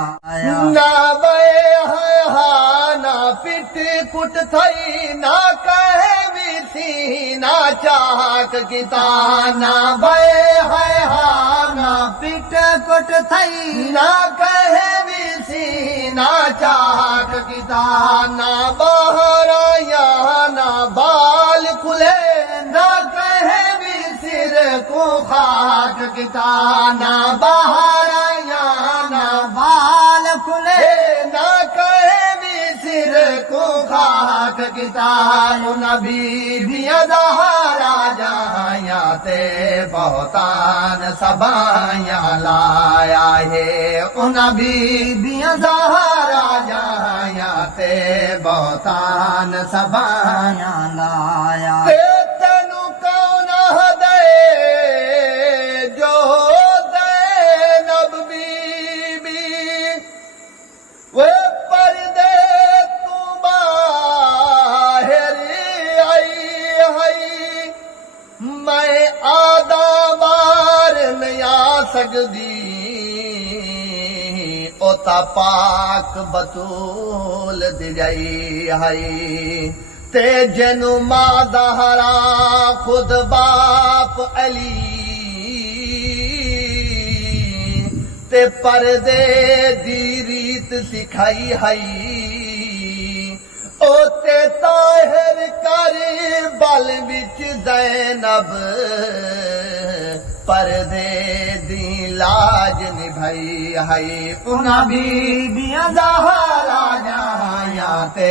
ना वे है हा ना पिट कुट थई ना कहे विसी ना चाक किता ना वे है हा ना पिट कुट थई ना कहे विसी ना चाक किता ना बाहर आया ना बाल खुले ना कहे भी सिर को खाक किता ना बाहर आया ना बाल खुले ना कहे भी सिर को खाक किता नबी भी अजहरा जाया ते बहुतान सबाया लाया है नबी भी अजहरा जाया ते बहुतान सबाया लाया तेनु कौन दे जो ज़ैनब बीबी वे पर्दे तू बाहर आई है मैं आधा बार नहीं आ सकदी ओता पाक बतूल दिजाई है ते जनु मादहरा खुद बाप अली ते पर्दे दी रीत सिखाई है ओते ताहिर कर बल विच ज़ैनब पर्दे दी लाज निभाई है उना बीबियां ज़हरा जाया ते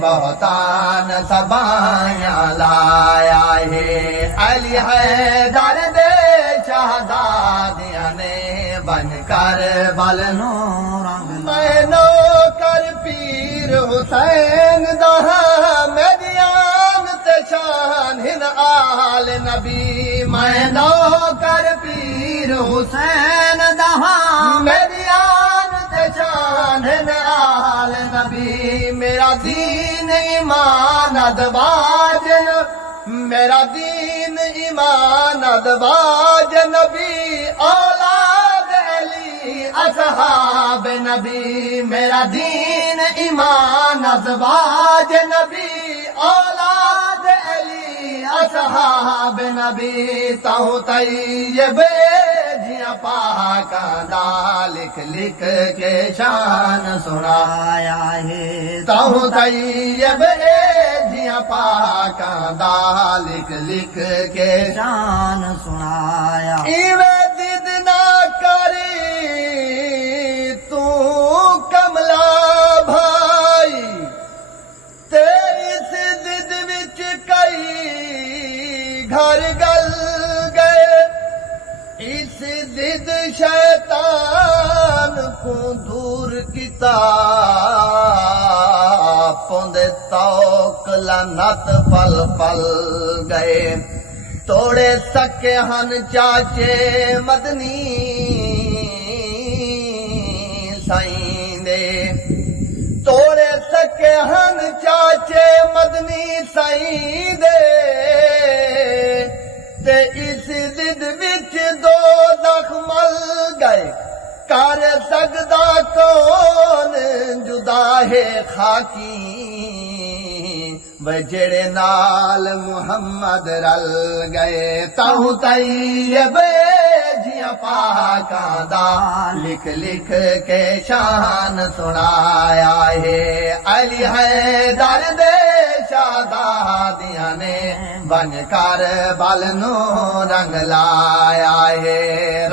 बहुतान सबाया लाया है अली हैदर दे शहजादियां ने बनकर बल नो रंग मैनो कर पीर हुसैन दहा मेरियान ते शान हिन आल नबी मैनो कर पीर हुसैन दहा मेरियान ते शान हिन आल नबी मेरा दीन ईमान अदबाज मेरा दीन ईमान अदबाज नबी औलाद अली असहाब नबी मेरा दीन ईमान अज़वाज नबी औलाद अली असहाब नबी ताहू तैयब जिया पाका दा लिख लिख के शान सुनाया है ताहू तैयब जिया पाका दा लिख लिख के शान सुनाया इवे जिद ना करी तू कमला भाई तेरी इस जिद विच कई घर गल गए इस जिद शैतान को दूर किता पौंदे तौक लनत पल पल गए तोड़े सके हन चाचे मदनी साईं दे तोड़े सके हन चाचे मदनी साईं दे ते इस जिद विच दो दखमल गए कर सकदा कौन जुदा है खाकी जेड़े नाल मुहम्मद रल गए ताहू तैयब जिया पाका दा लिख लिख के शान सुनाया है अली हैदर दे शहजादियां ने बनकर बल नो रंग लाया है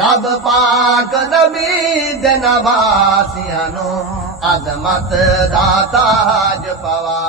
रब पाक नबी दे नवासियां नो अजमत दा ताज पवा